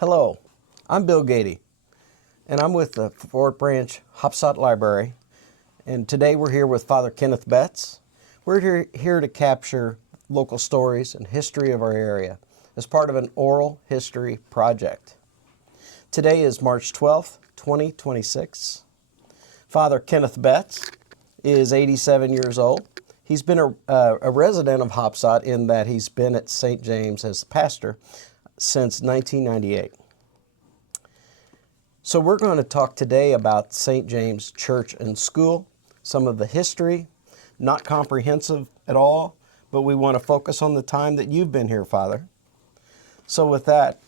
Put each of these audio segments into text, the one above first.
Hello, I'm Bill Goedde, and I'm with the Fort Branch Haubstadt Library, and today we're here with Father Kenneth Betz. We're here to capture local stories and history of our area as part of an oral history project. Today is March 12th, 2026. Father Kenneth Betz is 87 years old. He's been a resident of Haubstadt in that he's been at St. James as pastor since 1998. So we're going to talk today about St. James Church and School, some of the history, not comprehensive at all, but we want to focus on the time that you've been here, Father. So with that,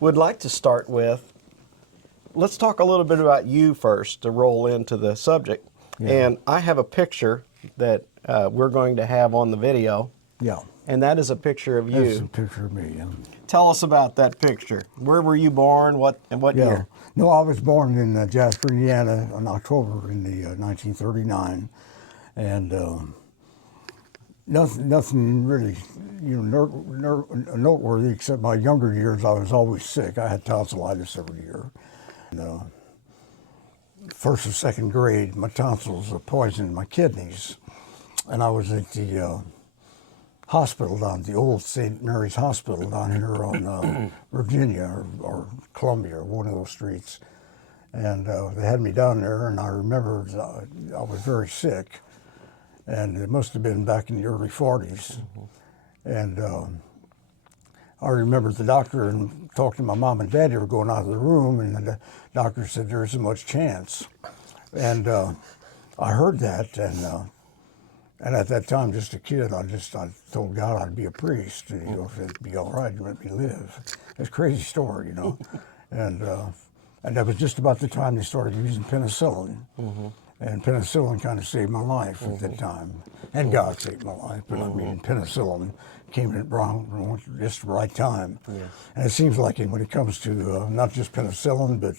we'd like to start with, let's talk a little bit about you first to roll into the subject. Yeah. And I have a picture that we're going to have on the video. Yeah. And that is a picture of you. That's a picture of me, yeah. Tell us about that picture. Where were you born? What year? No, I was born in Jasper, Indiana in October in the 1939. And nothing really noteworthy except my younger years. I was always sick. I had tonsillitis every year. And, first and second grade, my tonsils poisoned my kidneys. And I was at the hospital down, the old St. Mary's Hospital down here on Virginia or Columbia, or one of those streets. And they had me down there, and I remember I was very sick. And it must have been back in the early 40s. Mm-hmm. And I remember the doctor and talked to my mom and dad. They were going out of the room, and the doctor said, "There isn't much chance." And I heard that, and at that time, just a kid, I told God I'd be a priest. If it'd be all right, let me live. It's a crazy story, And that was just about the time they started using penicillin. Mm-hmm. And penicillin kind of saved my life at that time. And God saved my life, but I mean, penicillin came at just the right time. Yeah. And it seems like when it comes to not just penicillin, but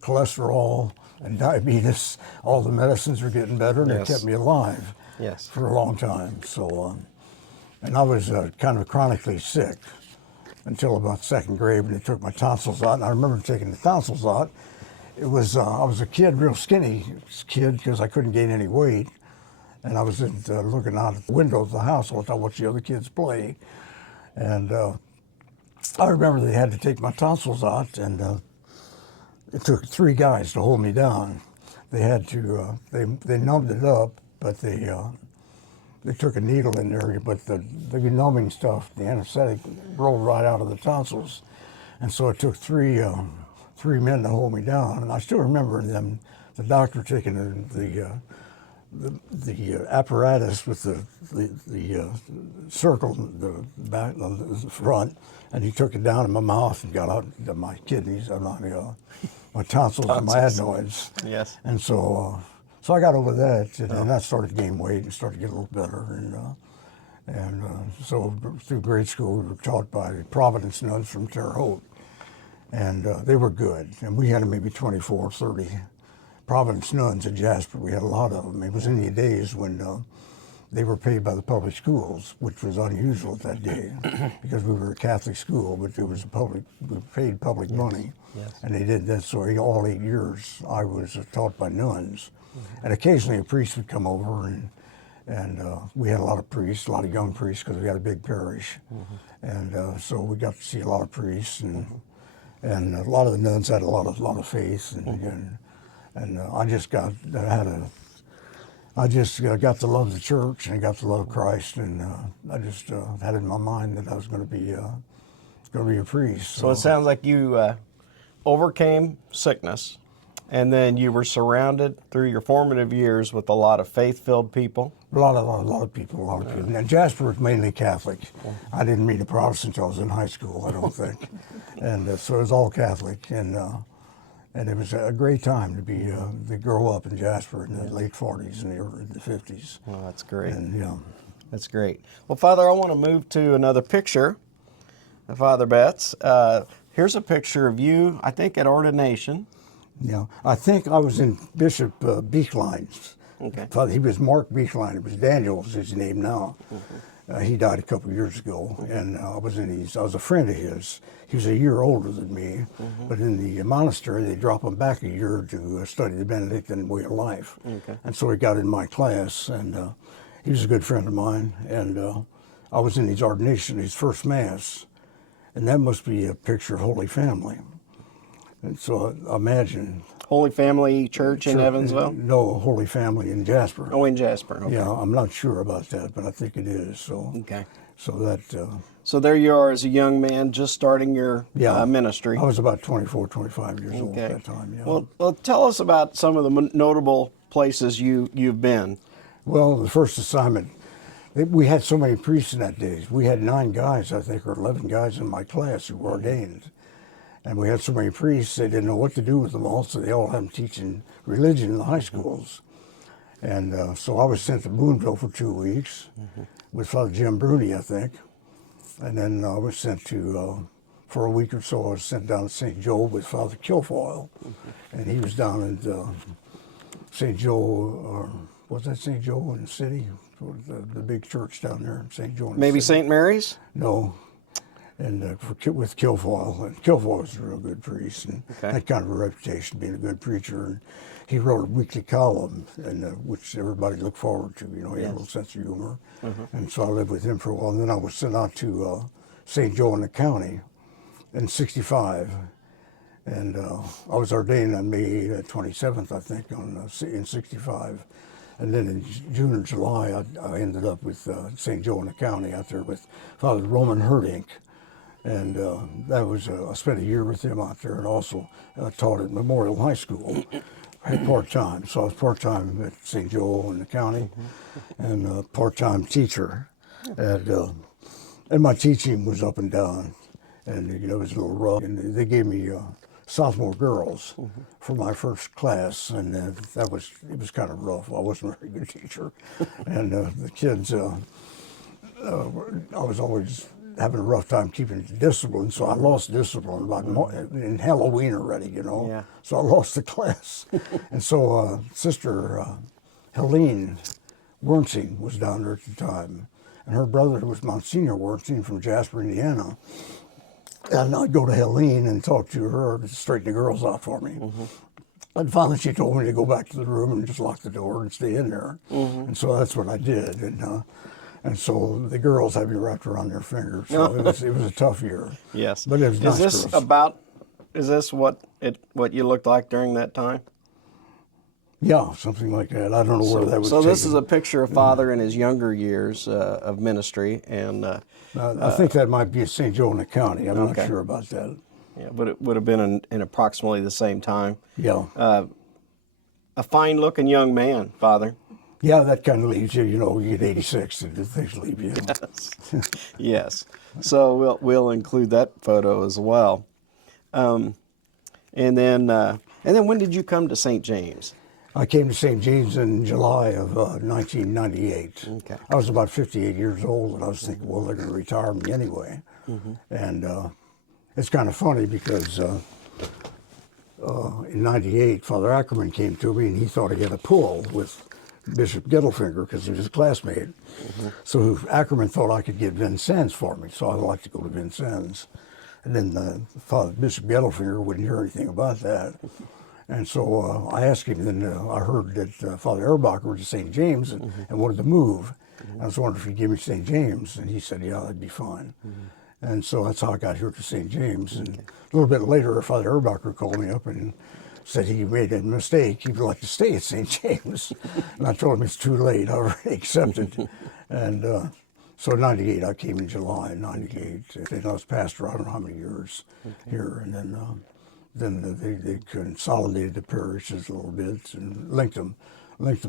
cholesterol and diabetes, all the medicines are getting better, and They kept me alive for a long time. So, and I was kind of chronically sick until about second grade when they took my tonsils out. And I remember taking the tonsils out. It was, I was a kid, real skinny kid, because I couldn't gain any weight. And I was looking out at the window of the house all the time, watching the other kids play. And I remember they had to take my tonsils out, and it took 3 guys to hold me down. They had to, they numbed it up, but they took a needle in there, but the numbing stuff, the anesthetic, rolled right out of the tonsils. And so it took 3 men to hold me down. And I still remember them, the doctor taking the apparatus with the circle, the back, the front, and he took it down in my mouth and got out my kidneys, my tonsils and my adenoids. Yes. And so I got over that, and that started to gain weight and started to get a little better. And so through grade school, we were taught by Providence Nuns from Terre Haute. And they were good. And we had maybe 24, 30 Providence Nuns at Jasper. We had a lot of them. It was in the days when they were paid by the public schools, which was unusual at that day because we were a Catholic school, but it was we paid public money. Yes. And they did that. So all 8 years, I was taught by nuns. Mm-hmm. And occasionally a priest would come over, and we had a lot of priests, a lot of young priests, because we had a big parish. Mm-hmm. And so we got to see a lot of priests, and a lot of the nuns had a lot of faith, and I just got to love the church and got to love Christ, and I just had in my mind that I was going to be a priest. So it sounds like you overcame sickness, and then you were surrounded through your formative years with a lot of faith-filled people. A lot of people. Now, Jasper was mainly Catholic. I didn't meet a Protestant until I was in high school, I don't think. And so it was all Catholic, and it was a great time to grow up in Jasper in the late 40s and the early 50s. Well, that's great. And, that's great. Well, Father, I want to move to another picture of Father Betz. Here's a picture of you, I think, at ordination. Yeah, I think I was in Bishop Beechlein's. Okay. He was Mark Beechline. It was Daniel was his name now. Mm-hmm. He died a couple of years ago, and I was a friend of his. He was a year older than me, but in the monastery they drop him back a year to study the Benedictine way of life. Okay. And so he got in my class, and he was a good friend of mine. And I was in his ordination, his first mass, and that must be a picture of Holy Family. And so imagine. Holy Family Church in Evansville? No, Holy Family in Jasper. Oh, in Jasper. Okay. Yeah, I'm not sure about that, but I think it is. So, Okay. so that. So there you are as a young man just starting your ministry. I was about 24, 25 years old at that time. Yeah. Well, tell us about some of the notable places you've been. Well, the first assignment, we had so many priests in that day. We had 9 guys, I think, or 11 guys in my class who were ordained. And we had so many priests, they didn't know what to do with them all, so they all had them teaching religion in the high schools. And so I was sent to Boonville for 2 weeks with Father Jim Bruni, I think. And then I was sent to, for a week or so, I was sent down to St. Joe with Father Kilfoyle. And he was down in St. Joe, or was that St. Joe in the city? The big church down there in St. Joe in the Maybe city. St. Mary's? No. And with Kilfoyle. And Kilfoyle was a real good priest and had kind of a reputation being a good preacher. And he wrote a weekly column, and which everybody looked forward to. You know, he had a little sense of humor. And so I lived with him for a while. And then I was sent out to St. Joe in the county in '65. And I was ordained on May 27th, I think, in '65. And then in June or July, I ended up with St. Joe in the county out there with Father Roman Herdink. And that was, I spent a year with him out there, and also taught at Memorial High School. I had part-time, so I was part-time at St. Joe in the county, and part-time teacher. And my teaching was up and down, and it was a little rough. And they gave me sophomore girls for my first class, and it was kind of rough. I wasn't a very good teacher, and the kids, I was always having a rough time keeping discipline, so I lost discipline about in Halloween already, Yeah. So I lost the class. And so Sister Helene Wernsing was down there at the time, and her brother was Monsignor Wernsing from Jasper, Indiana. And I'd go to Helene and talk to her to straighten the girls out for me. And finally she told me to go back to the room and just lock the door and stay in there. And so that's what I did. And so the girls had me wrapped around their fingers. So it was a tough year. Yes. But it was nice. Is this what you looked like during that time? Yeah, something like that. I don't know where that was So this taken. is a picture of Father in his younger years of ministry, and I think that might be at St. Joe in the county. I'm not Okay. sure about that. yeah, but it would have been in approximately the same time. Yeah. A fine-looking young man, Father. Yeah, that kind of leaves you, you get 86 and things leave you. Yes. So we'll include that photo as well. And then when did you come to St. James? I came to St. James in July of 1998. Okay. I was about 58 years old, and I was thinking, well, they're going to retire me anyway. And it's kind of funny because in '98, Father Ackerman came to me, and he thought he had a pull with Bishop Gettelfinger because he was his classmate. So Ackerman thought I could get Vincennes for me, so I'd like to go to Vincennes. And then Father Bishop Gettelfinger wouldn't hear anything about that. And so I asked him, then I heard that Father Erbacher was at St. James and wanted to move. I was wondering if he'd give me St. James, and he said, yeah, that'd be fine. And so that's how I got here to St. James. And a little bit later, Father Erbacher called me up and said he made a mistake. He'd like to stay at St. James. And I told him it's too late. I already accepted. And so in '98, I came in July of '98. And I was pastor, I don't know how many years here. And then they consolidated the parishes a little bit and linked them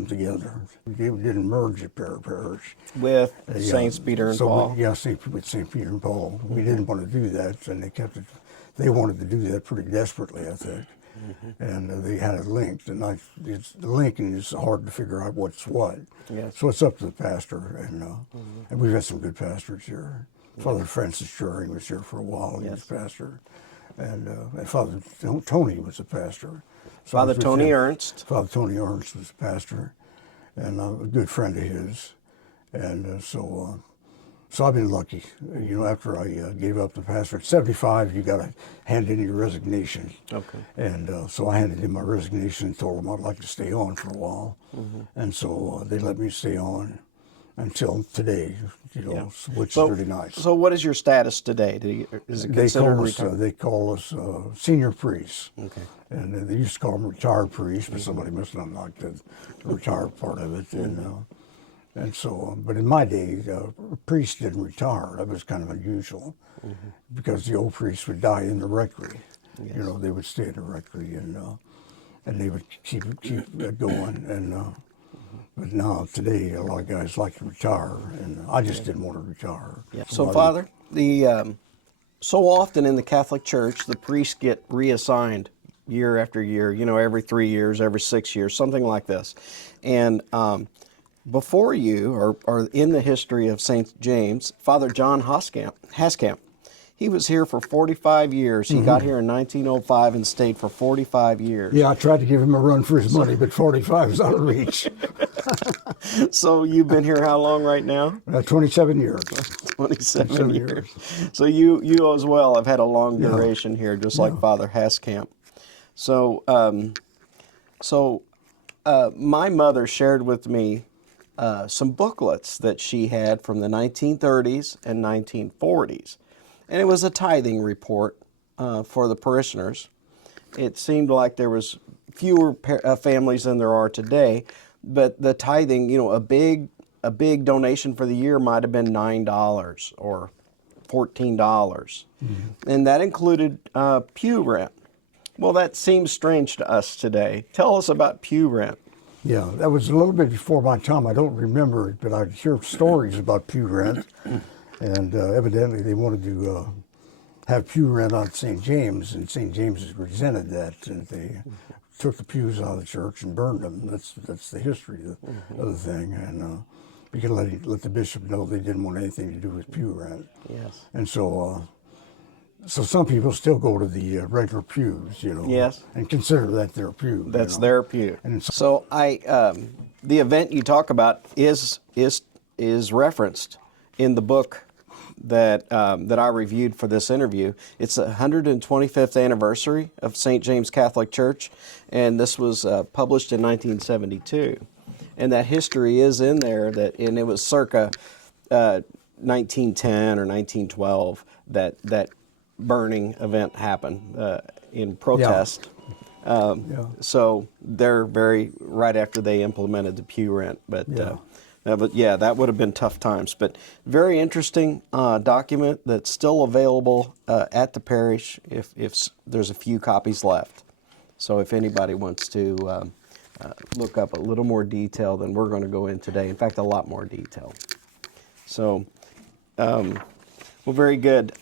together. They didn't merge the parish. With Saints Peter and Paul? With St. Peter and Paul. We didn't want to do that, and they kept it. They wanted to do that pretty desperately, I think. And they had it linked, and the linking is hard to figure out what's what. Yes. So it's up to the pastor, and we've had some good pastors here. Father Francis Schuring was here for a while. He was pastor. And Father Tony was a pastor. So Father Tony Ernst. Father Tony Ernst was a pastor, and a good friend of his. And so So I've been lucky. You know, after I gave up the pastor at 75, you got to hand in your resignation. Okay. And so I handed in my resignation and told them I'd like to stay on for a while. And so they let me stay on until today, you know, Yeah. which So, is really nice. So what is your status today? Is it considered retired? They call us senior priests. Okay. And they used to call them retired priests, but somebody must not like the retired part of it. And so, but in my day, priests didn't retire. That was kind of unusual because the old priests would die in the rectory. Yes. You know, they would stay in the rectory and they would keep it going. And but now today, a lot of guys like to retire, and I just didn't want to retire. Yeah. So, Father, so often in the Catholic Church, the priests get reassigned year after year. You know, every 3 years, every 6 years, something like this. And before you, or in the history of St. James, Father John Haskamp, he was here for 45 years. He got here in 1905 and stayed for 45 years. Yeah, I tried to give him a run for his money, but 45 is out of reach. So you've been here how long right now? 27 years. 27 years. So you as well have had a long duration here, just like Father Haskamp. So, my mother shared with me some booklets that she had from the 1930s and 1940s. And it was a tithing report for the parishioners. It seemed like there was fewer families than there are today, but the tithing, you know, a big donation for the year might have been $9 or $14. And that included Pew Rent. Well, that seems strange to us today. Tell us about Pew Rent. Yeah, that was a little bit before my time. I don't remember it, but I'd hear stories about Pew Rent. And evidently they wanted to have Pew Rent on St. James, and St. James resented that. And they took the pews out of the church and burned them. That's the history of the thing. And we could let the bishop know they didn't want anything to do with Pew Rent. Yes. And so some people still go to the regular pews, you know, Yes. and consider that their pew. That's you know. their pew. And So the event you talk about is referenced in the book that I reviewed for this interview. It's the 125th anniversary of St. James Catholic Church, and this was published in 1972. And that history is in there, and it was circa 1910 or 1912 that burning event happened in protest. So they're right after they implemented the Pew Rent, but that would have been tough times. But very interesting document that's still available at the parish if there's a few copies left. So if anybody wants to look up a little more detail than we're going to go in today, in fact, a lot more detail. So, well, very good.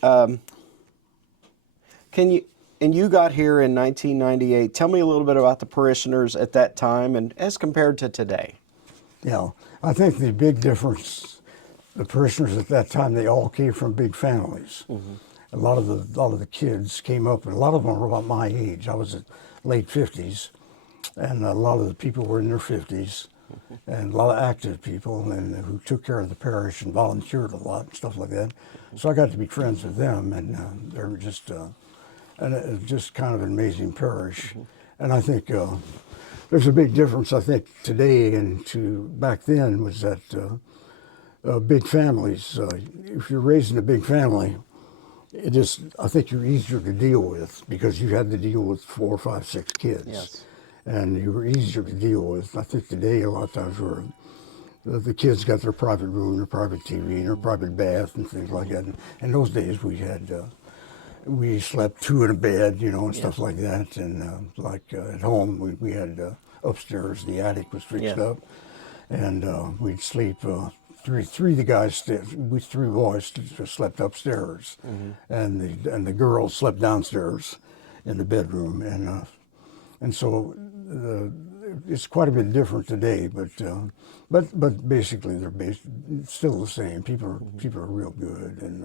You got here in 1998. Tell me a little bit about the parishioners at that time and as compared to today. Yeah, I think the big difference, the parishioners at that time, they all came from big families. A lot of the kids came up, and a lot of them were about my age. I was at late 50s, and a lot of the people were in their 50s, and a lot of active people, and who took care of the parish and volunteered a lot and stuff like that. So I got to be friends with them, and they're just kind of an amazing parish. And I think there's a big difference, I think, today and to back then, was that big families, if you're raised in a big family, I think you're easier to deal with because you had to deal with 4, 5, 6 kids. Yes. And you were easier to deal with. I think today a lot of times the kids got their private room, their private TV, and their private bath and things like that. And in those days we slept 2 in a bed, you know, and stuff like that. And at home we had upstairs, the attic was fixed up, and we'd sleep. Three of the guys, we 3 boys slept upstairs, and the girls slept downstairs in the bedroom, and so it's quite a bit different today, but basically they're still the same. People are real good, and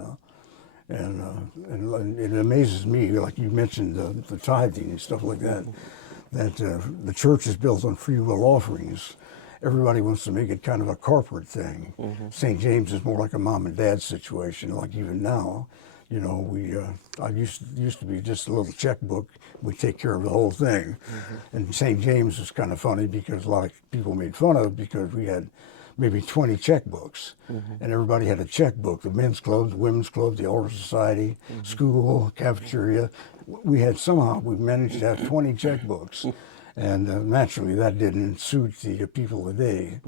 it amazes me, like you mentioned the tithing and stuff like that, that the church is built on free will offerings. everybody wants to make it kind of a corporate thing. St. James is more like a mom and dad situation. Like even now, you know, I used to be just a little checkbook. We take care of the whole thing. And St. James was kind of funny because a lot of people made fun of it because we had maybe 20 checkbooks, and everybody had a checkbook. The men's club, the women's club, the older society, school, cafeteria. We managed to have 20 checkbooks, and naturally that didn't suit the people of the day.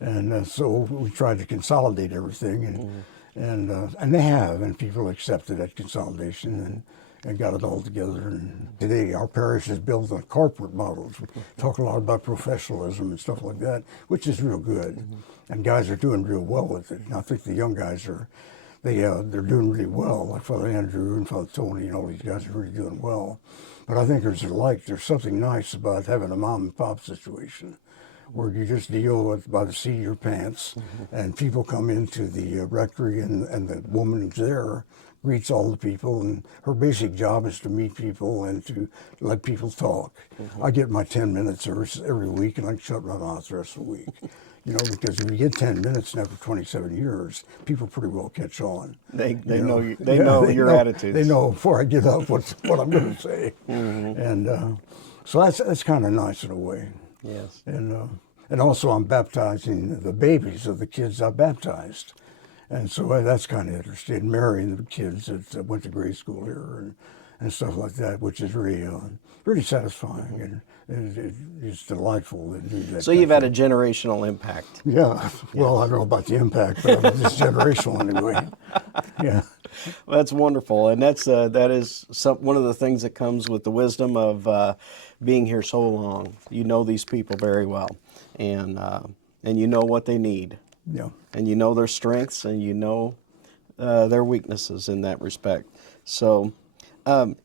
And so we tried to consolidate everything, and they have, and people accepted that consolidation and got it all together. And today our parish is built on corporate models. We talk a lot about professionalism and stuff like that, which is real good. And guys are doing real well with it. And I think the young guys they're doing really well. Like Father Andrew and Father Tony and all these guys are really doing well. But I think there's something nice about having a mom and pop situation where you just deal with by the seat of your pants, and people come into the rectory, and the woman who's there greets all the people, and her basic job is to meet people and to let people talk. I get my 10 minutes every week, and I can shut my mouth the rest of the week. You know, because if you get 10 minutes now for 27 years, people pretty well catch on. They know your attitudes. They know before I get up what I'm going to say, and so that's kind of nice in a way. Yes. And also I'm baptizing the babies of the kids I baptized. And so that's kind of interesting, marrying the kids that went to grade school here and stuff like that, which is really satisfying, and it's delightful to do that. So you've had a generational impact. Yeah. Well, I don't know about the impact, but it's generational anyway. Yeah. Well, that's wonderful, and that is one of the things that comes with the wisdom of being here so long. You know these people very well, and you know what they need. Yeah. And you know their strengths, and you know their weaknesses in that respect. So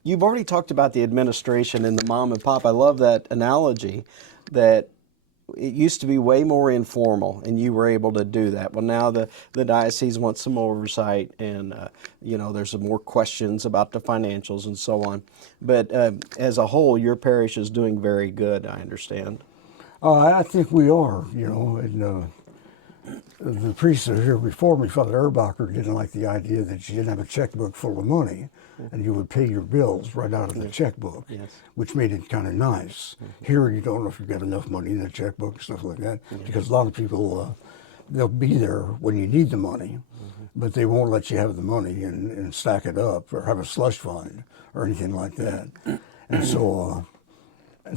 you've already talked about the administration and the mom and pop. I love that analogy that it used to be way more informal, and you were able to do that. Well, now the diocese wants some oversight, and there's some more questions about the financials and so on. But as a whole, your parish is doing very good, I understand. I think we are, and the priest that was here before me, Father Erbacher, didn't like the idea that you didn't have a checkbook full of money and you would pay your bills right out of the checkbook, which made it kind of nice. Here you don't know if you've got enough money in the checkbook and stuff like that, because a lot of people, they'll be there when you need the money, but they won't let you have the money and stack it up or have a slush fund or anything like that. And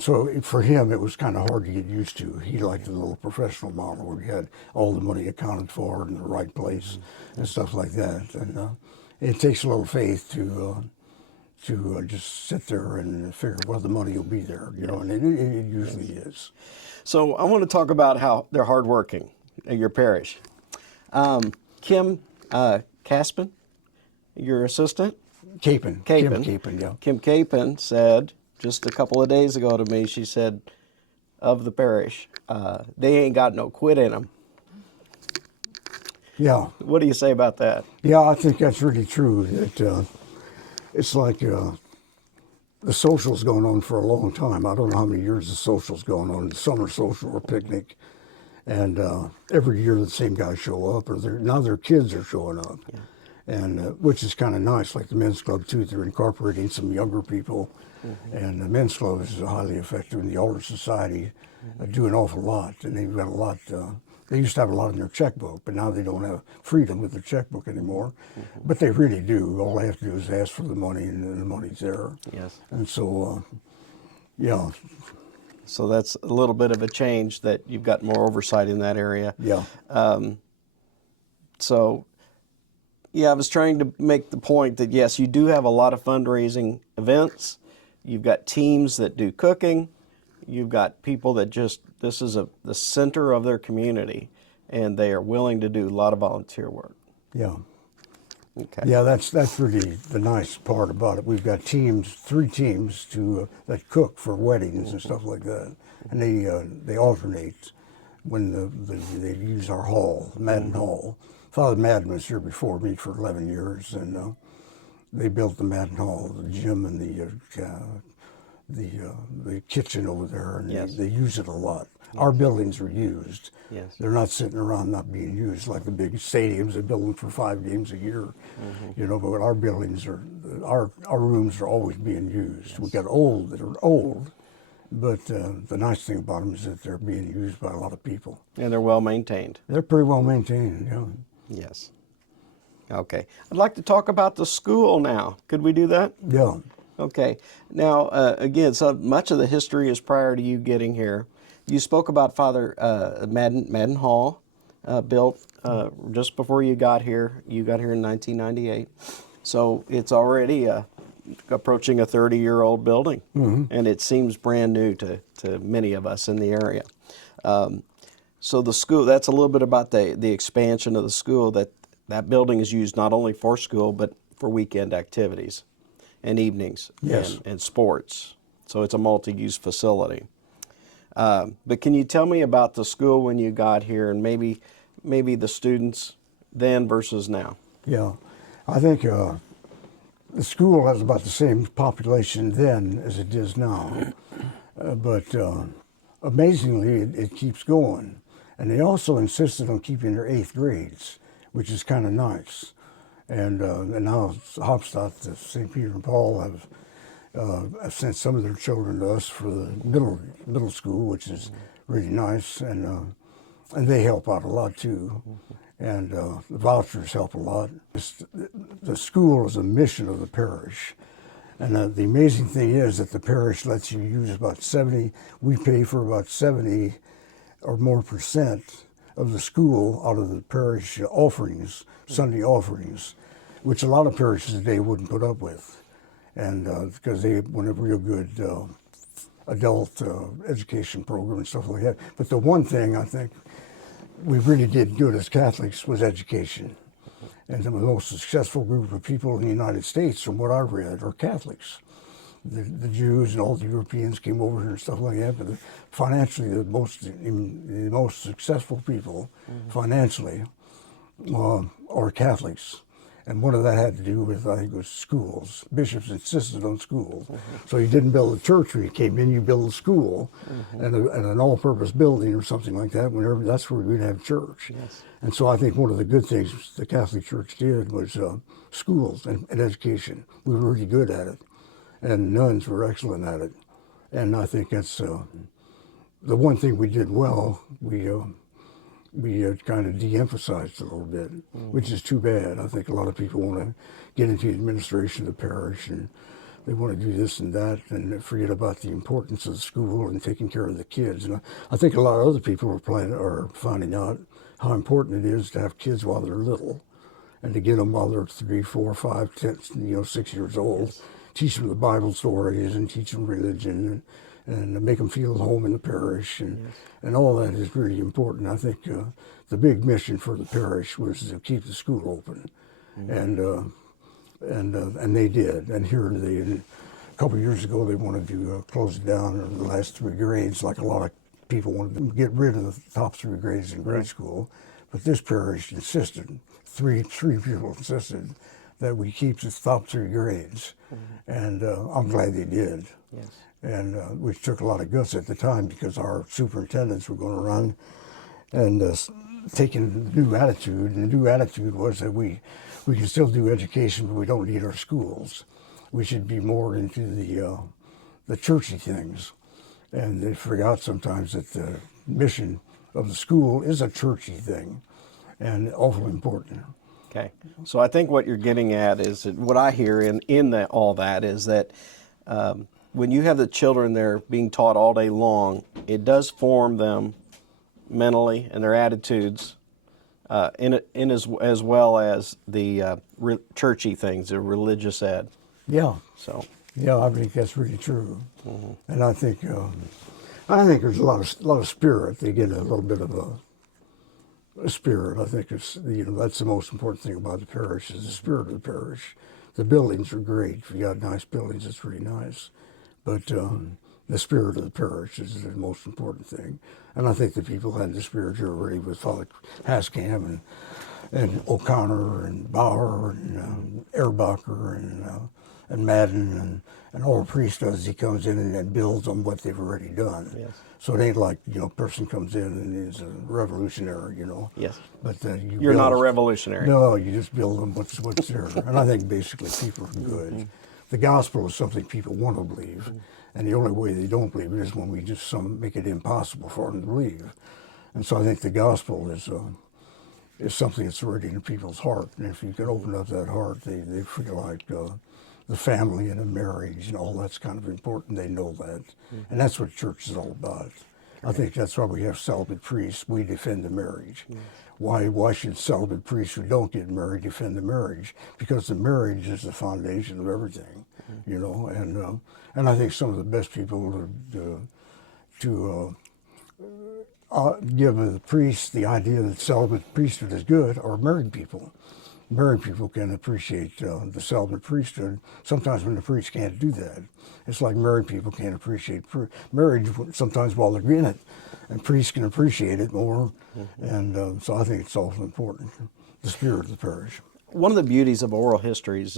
so for him, it was kind of hard to get used to. He liked the little professional model where you had all the money accounted for in the right place and stuff like that. And it takes a little faith to just sit there and figure, well, the money will be there, and it usually is. So I want to talk about how they're hardworking at your parish. Kim Caspin, your assistant? Kim Capon, yeah. Kim Capon said just a couple of days ago to me, she said, of the parish, they ain't got no quit in them. Yeah. What do you say about that? Yeah, I think that's really true. That it's like the social's going on for a long time. I don't know how many years the social's going on, the summer social or picnic. And every year the same guys show up, or now their kids are showing up. Yeah. And which is kind of nice, like the men's club too. They're incorporating some younger people, and the men's club is highly effective in the older society, do an awful lot, and they've got a lot. They used to have a lot in their checkbook, but now they don't have freedom with their checkbook anymore. But they really do. All they have to do is ask for the money, and the money's there. Yes. And so, yeah. So that's a little bit of a change, that you've got more oversight in that area. Yeah. I was trying to make the point that, yes, you do have a lot of fundraising events. You've got teams that do cooking. You've got people that this is the center of their community, and they are willing to do a lot of volunteer work. Yeah. Okay. Yeah, that's really the nice part about it. We've got 3 teams that cook for weddings and stuff like that, and they alternate when they use our hall, Madden Hall. Father Madden was here before me for 11 years, and they built the Madden Hall, the gym, and the kitchen over there, and Yes. they use it a lot. Our buildings are used. Yes. They're not sitting around not being used like the big stadiums they build them for 5 games a year. You know, but our buildings are, our rooms are always being used. We got old that are old, but the nice thing about them is that they're being used by a lot of people. And they're well maintained. They're pretty well maintained, yeah. Yes. Okay. I'd like to talk about the school now. Could we do that? Yeah. Okay. Now, again, so much of the history is prior to you getting here. You spoke about Father Madden Hall, built just before you got here. You got here in 1998. So it's already approaching a 30-year-old building, and it seems brand new to many of us in the area. So the school, that's a little bit about the expansion of the school, that building is used not only for school, but for weekend activities and evenings and sports. So it's a multi-use facility. But can you tell me about the school when you got here, and maybe the students then versus now? Yeah, I think the school has about the same population then as it is now, but amazingly it keeps going. And they also insisted on keeping their 8th grades, which is kind of nice. And now Haubstadt, St. Peter and Paul have sent some of their children to us for the middle school, which is really nice, and they help out a lot too, and the vouchers help a lot. The school is a mission of the parish, and the amazing thing is that the parish lets you use about 70. We pay for about 70 or more % of the school out of the parish offerings, Sunday offerings, which a lot of parishes today wouldn't put up with. And because they want a real good adult education program and stuff like that. But the one thing I think we really did good as Catholics was education. And the most successful group of people in the United States, from what I read, are Catholics. The Jews and all the Europeans came over here and stuff like that. But financially, the most successful people financially are Catholics. And one of that had to do with, I think, was schools. Bishops insisted on schools. So you didn't build a church when you came in, you built a school and an all-purpose building or something like that. Whenever that's where we'd have church. Yes. And so I think one of the good things the Catholic Church did was schools and education. We were really good at it. And nuns were excellent at it. And I think that's the one thing we did well. We kind of de-emphasized a little bit, which is too bad. I think a lot of people want to get into the administration of the parish, and they want to do this and that, and forget about the importance of the school and taking care of the kids. And I think a lot of other people are finding out how important it is to have kids while they're little, and to get them while they're 3, 4, 5, 10, 6 years old. Yes. Teach them the Bible stories and teach them religion, and make them feel at home in the parish, and all that is really important. I think the big mission for the parish was to keep the school open, and they did. And here a couple of years ago, they wanted to close it down in the last 3 grades, like a lot of people wanted to get rid of the top 3 grades in grade school. But this parish insisted, three people insisted, that we keep the top 3 grades, and I'm glad they did. Yes. And which took a lot of guts at the time, because our superintendents were going to run and taking a new attitude. And the new attitude was that we can still do education, but we don't need our schools. We should be more into the churchy things. And they forgot sometimes that the mission of the school is a churchy thing, and awfully important. Okay, so I think what you're getting at is that what I hear in all that is that when you have the children there being taught all day long, it does form them mentally and their attitudes, in as well as the churchy things, the religious ed. Yeah. So. Yeah, I think that's really true, and I think there's a lot of spirit. They get a little bit of a spirit. I think it's that's the most important thing about the parish is the spirit of the parish. The buildings are great. If you got nice buildings, it's really nice. But the spirit of the parish is the most important thing. And I think the people had the spirit here already with Father Haskam and O'Connor and Bauer and Erbacher and Madden, and all a priest does, he comes in and builds on what they've already done. Yes. So it ain't like, a person comes in and is a revolutionary, Yes. But You're not a revolutionary. No, you just build them what's there. And I think basically people are good. The gospel is something people want to believe, and the only way they don't believe it is when we just make it impossible for them to believe. And so I think the gospel is something that's already in people's heart, and if you can open up that heart, they feel like the family and the marriage and all that's kind of important. They know that, and that's what church is all about. I think that's why we have celibate priests. We defend the marriage. Why should celibate priests who don't get married defend the marriage? Because the marriage is the foundation of everything, and I think some of the best people to give the priest the idea that celibate priesthood is good are married people. Married people can appreciate the celibate priesthood sometimes when the priest can't do that. It's like married people can't appreciate marriage sometimes while they're in it, and priests can appreciate it more. And so I think it's also important, the spirit of the parish. One of the beauties of oral histories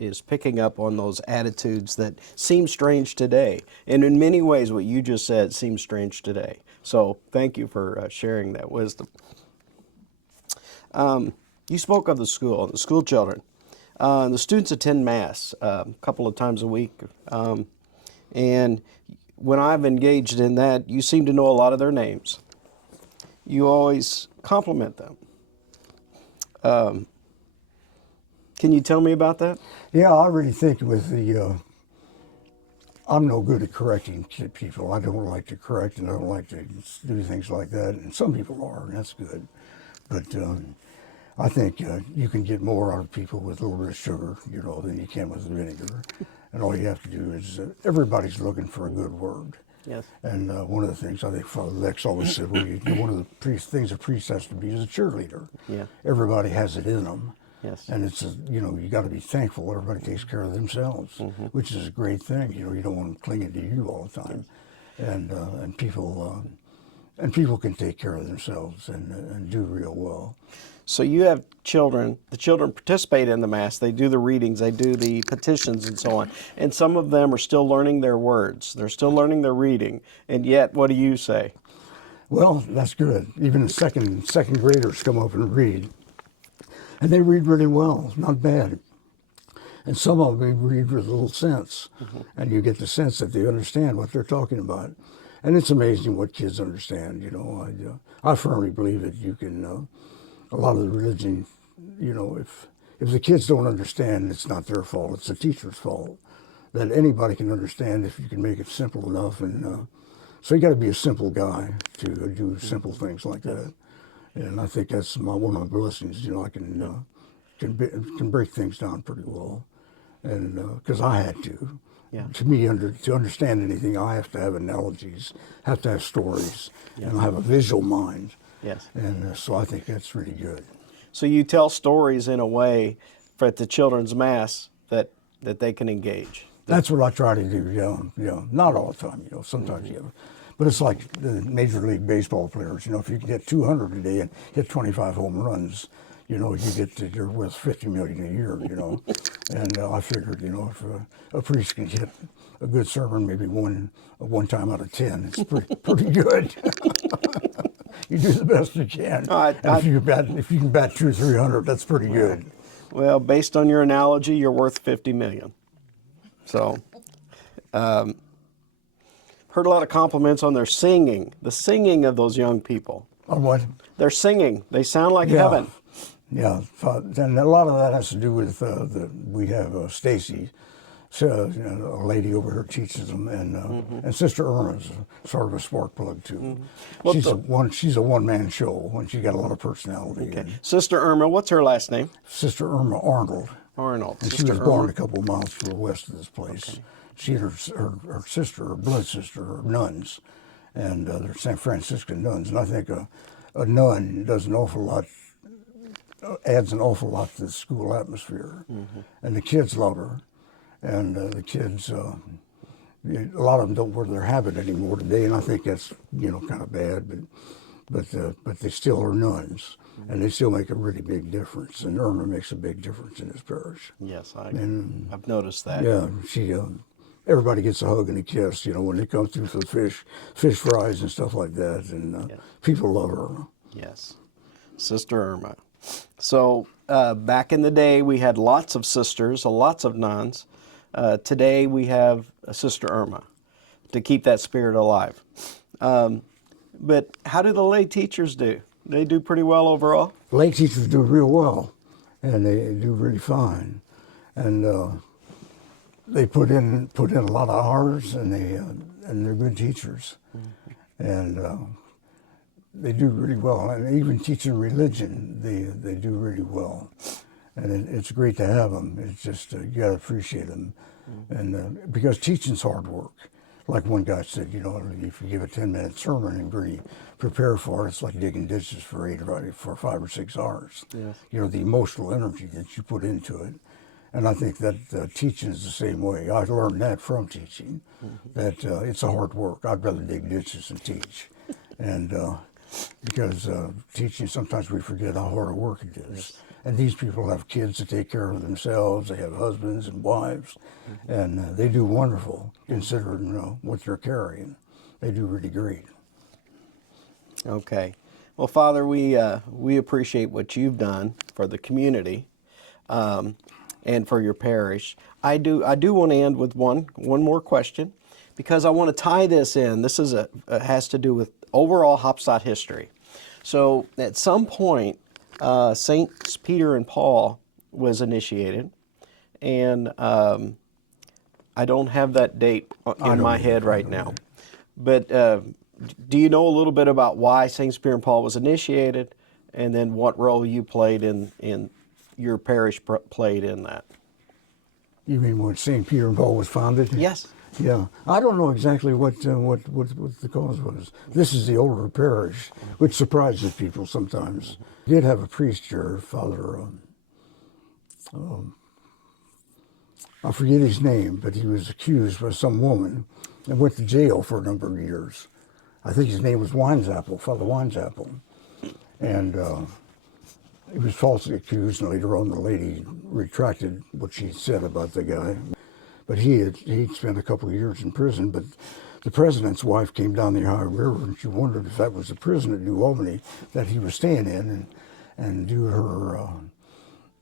is picking up on those attitudes that seem strange today. And in many ways, what you just said seems strange today. So thank you for sharing that wisdom. You spoke of the school children. The students attend Mass a couple of times a week. And when I've engaged in that, you seem to know a lot of their names. You always compliment them. Can you tell me about that? Yeah, I really think with I'm no good at correcting people. I don't like to correct, and I don't like to do things like that. And some people are, and that's good. But I think you can get more out of people with a little bit of sugar, than you can with vinegar. And all you have to do is, everybody's looking for a good word. Yes. And one of the things I think Father Lex always said, one of the things a priest has to be is a cheerleader. Yeah. Everybody has it in them. Yes. And it's, you got to be thankful everybody takes care of themselves, which is a great thing. You don't want them clinging to you all the time. And people can take care of themselves and do real well. So you have children. The children participate in the Mass. They do the readings. They do the petitions and so on. And some of them are still learning their words. They're still learning their reading. And yet, what do you say? Well, that's good. Even the second graders come up and read. And they read really well, not bad. And some of them read with a little sense. And you get the sense that they understand what they're talking about. And it's amazing what kids understand, I firmly believe that you can, a lot of the religion, if the kids don't understand, it's not their fault, it's the teacher's fault. That anybody can understand if you can make it simple enough. And so you got to be a simple guy to do simple things like that. And I think that's one of my blessings. I can break things down pretty well, and because I had to. Yeah. To me, to understand anything, I have to have analogies, have to have stories, and I have a visual mind. Yes. And so I think that's really good. So you tell stories in a way at the children's Mass that they can engage. That's what I try to do. Yeah. Not all the time. Sometimes but it's like the Major League Baseball players. If you can get 200 a day and hit 25 home runs, you're worth $50 million a year. And I figured, if a priest can hit a good sermon maybe one time out of 10, it's pretty good. You do the best you can. If you can bat 200 or 300, that's pretty good. Well, based on your analogy, you're worth $50 million. So, heard a lot of compliments on their singing, the singing of those young people. On what? They're singing. They sound like heaven. Yeah, and a lot of that has to do with we have Stacy, a lady over here teaches them, and Sister Irma's sort of a spark plug too. She's a one-man show, and she's got a lot of personality. Okay. Sister Irma, what's her last name? Sister Irma Arnold. Arnold. And she was born a couple of miles to the west of this place. Okay. She and her sister, her blood sister, are nuns, and they're St. Franciscan nuns. And I think a nun does an awful lot, adds an awful lot to the school atmosphere. And the kids love her. And the kids, a lot of them don't wear their habit anymore today, and I think that's, kind of bad. but they still are nuns, and they still make a really big difference. And Irma makes a big difference in this parish. Yes, And I've noticed that. yeah, she. Everybody gets a hug and a kiss, when they come through for the fish fries and stuff like that, and people love her. Yes, Sister Irma. So back in the day, we had lots of sisters, lots of nuns. Today we have a Sister Irma to keep that spirit alive. But how do the lay teachers do? They do pretty well overall? Lay teachers do real well, and they do really fine, and they put in a lot of hours, and they're good teachers, and they do really well. And even teaching religion, they do really well, and it's great to have them. It's just you got to appreciate them, and because teaching's hard work. Like one guy said, if you give a 10-minute sermon and really prepare for it, it's like digging ditches for 5 or 6 hours. Yes. The emotional energy that you put into it. And I think that teaching is the same way. I learned that from teaching, that it's a hard work. I'd rather dig ditches than teach. And because teaching, sometimes we forget how hard a work it is. Yes. And these people have kids to take care of themselves. They have husbands and wives, and they do wonderful, considering what they're carrying. They do really great. Okay. Well, Father, we appreciate what you've done for the community and for your parish. I do want to end with one more question, because I want to tie this in. This has to do with overall Haubstadt history. So at some point, Saints Peter and Paul was initiated, and I don't have that date in my head right now. But do you know a little bit about why Saints Peter and Paul was initiated, and then what role you played in your parish played in that? You mean when St. Peter and Paul was founded? Yes. Yeah, I don't know exactly what the cause was. This is the older parish, which surprises people sometimes. We did have a priest here, Father, I forget his name, but he was accused by some woman and went to jail for a number of years. I think his name was Winesapple, Father Winesapple. And he was falsely accused, and later on the lady retracted what she said about the guy. But he'd spent a couple of years in prison, but the president's wife came down the Ohio River, and she wondered if that was the prison at New Albany that he was staying in, and due to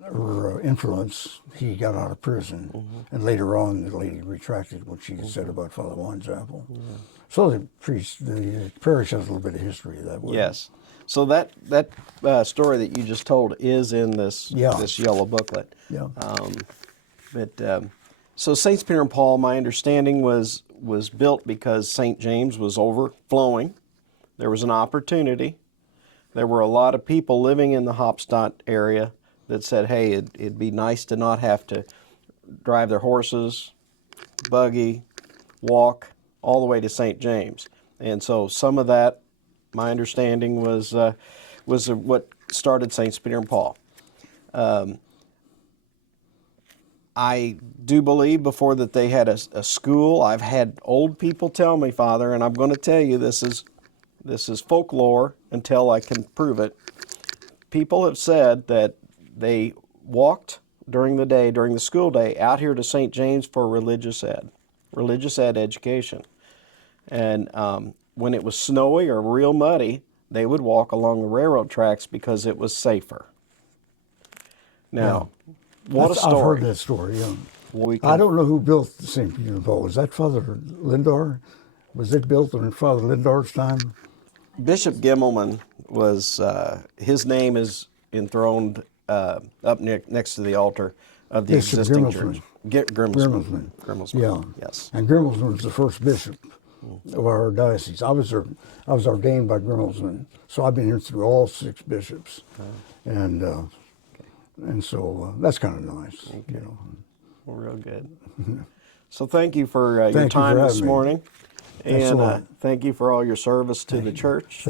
her influence, he got out of prison. And later on, the lady retracted what she had said about Father Winesapple. So the parish has a little bit of history that way. Yes. So that story that you just told is in this yellow booklet. Yeah. So Saints Peter and Paul, my understanding was built because St. James was overflowing. There was an opportunity. There were a lot of people living in the Haubstadt area that said, hey, it'd be nice to not have to drive their horses, buggy, walk all the way to St. James. And so some of that, my understanding, was what started Saints Peter and Paul. I do believe before that they had a school. I've had old people tell me, Father, and I'm going to tell you this is folklore until I can prove it. People have said that they walked during the day, during the school day, out here to St. James for religious ed education. And when it was snowy or real muddy, they would walk along the railroad tracks because it was safer. Now, what a story. I've heard that story, yeah. Well, I don't know who built St. Peter and Paul. Was that Father Lindar? Was it built in Father Lindar's time? Bishop Gimmelman was, his name is enthroned up next to the altar of the Bishop existing Grimmelman. church. Grimmelman. Yeah. Yes. And Grimmelman was the first bishop of our diocese. I was ordained by Grimmelman, so I've been here through all 6 bishops. And so that's kind of nice, Well, real good. So thank you for your time this morning. And thank you for all your service to the church.